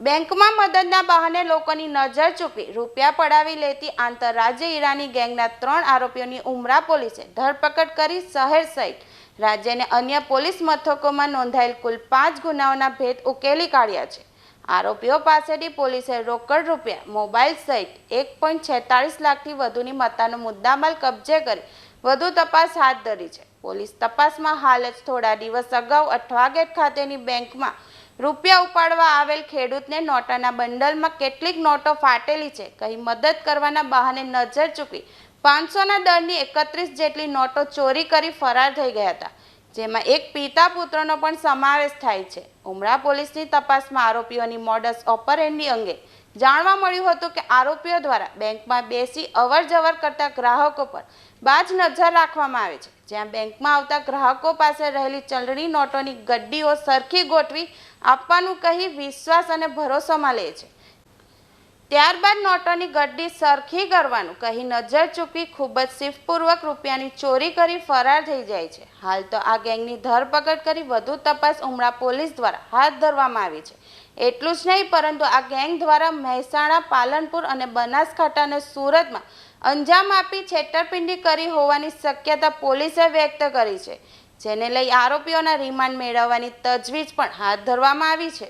બેંકમાં મદદના બહાને લોકોની નજર ચૂકવી રૂપિયા પડાવી લેતી આંતરરાજ્ય ઈરાની ગેંગના 3 આરોપીઓની ઉમરા પોલીસે ધરપકડ કરી શહેર સહિત રાજ્યને અન્ય પોલીસ મથકોમાં નોંધાયેલ કુલ 5 ગુનાઓના ભેદ ઉકેલી કાઢ્યા છે. આરોપીઓ પાસેથી પોલીસે રોકડ રૂપિયા, મોબાઈલ સહિત 1.46 લાખથી વધુની મત્તાનો મુદ્દામાલ કબજે કરી વધુ તપાસ હાથ ધરી છે. પોલીસ તપાસમાં હાલ જ થોડા દિવસ અગાઉ અઠવાગેટ ખાતેની બેંકમાં રૂપિયા ઉપાડવા આવેલ ખેડૂતને નોટાના બંડલમાં કેટલીક નોટો ફાટેલી છે કહી મદદ કરવાના બહાને નજર ચૂકવી 500ના દરની 31 જેટલી નોટો ચોરી કરી ફરાર થઈ ગયા હતા, જેમાં એક પિતા પુત્રનો પણ સમાવેશ થાય છે. ઉમરા પોલીસની તપાસમાં આરોપીઓની મોડસ ઓપરેન્ડી અંગે જાણવા મળ્યું હતું કે આરોપીઓ દ્વારા બેંકમાં બેસી અવરજવર કરતા ગ્રાહકો પર બાજ નજર રાખવામાં આવે છે, જ્યાં બેંકમાં આવતા ગ્રાહકો પાસે રહેલી ચલણી નોટોની ગડ્ડીઓ સરખી ગોઠવી આપવાનું કહી વિશ્વાસ અને ભરોસામાં લે છે. ત્યારબાદ નોટોની ગડ્ડી સરખી કરવાનું કહી નજર ચૂકવી ખૂબ જ શિફ્તપૂર્વક રૂપિયાની ચોરી કરી ફરાર થઈ જાય છે. હાલ તો આ ગેંગની ધરપકડ કરી વધુ તપાસ ઉમરા પોલીસ દ્વારા હાથ ધરવામાં આવી છે. એટલું જ નહીં, પરંતુ આ ગેંગ દ્વારા મહેસાણા, પાલનપુર અને બનાસકાંઠા અને સુરતમાં અંજામ આપી છેતરપિંડી કરી હોવાની શક્યતા પોલીસે વ્યક્ત કરી છે, જેને લઈ આરોપીઓના રિમાન્ડ મેળવવાની તજવીજ પણ હાથ ધરવામાં આવી છે.